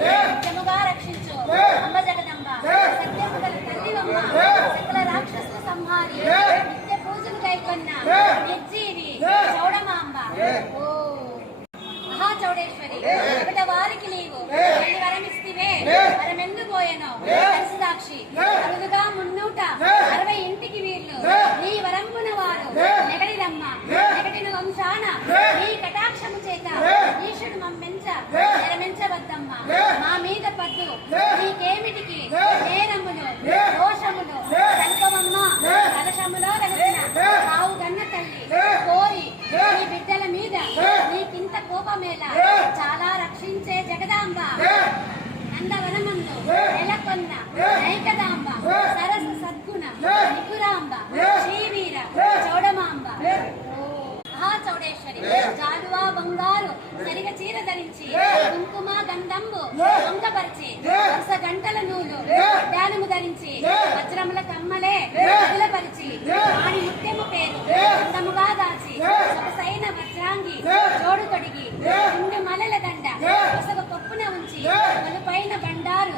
నిత్యముగా రక్షించు అమ్మ జగదంబ సత్యము గల తల్లివమ్మ సకల రాక్షసుల సంహారి నిత్య పూజలు కైకొన్న నిర్జీవి చౌడమాంబ ఓ మహాచౌడేశ్వరి ఒకట వారికి నీవు ఎన్ని వరమిస్తివే వరమెందు పోయెనో సాక్షి అరుదుగా మున్నూట 60 ఇంటికి వీళ్ళు నీ వరంబున వారు నెగడిరమ్మ నెగడిన వంశాన నీ కటాక్షము చేత ఈశుడు మమ్మెంచ నెరమించవద్దమ్మ మా మీద పద్దు నీకేమిటికి నేరములు దోషములు సంకమమ్మ కలశములో వెలసిన ఆవు గన్న తల్లి కోరి నీ బిడ్డల మీద నీకింత కోపమేలా చాలా రక్షించే జగదాంబ నందవనమందు నెలకొన్న నైకదాంబ సరస సద్గుణ నిపురాంబ శ్రీవీర చౌడమాంబ మహాచౌడేశ్వరి జాలువా బంగారు సరిగ చీర ధరించి కుంకుమ గంధంబు పొంగపరిచి వరుస గంటల నూలు ధ్యానము ధరించి వజ్రముల కమ్మలే వదిలపరిచి వాడి ముత్యము పేరు అందముగా దాచి సొగసైన వజ్రాంగి జోడు తొడిగి 2 మలల దండ పొసగ పప్పున ఉంచి పైన బండారు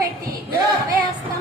పెట్టి అభయహస్త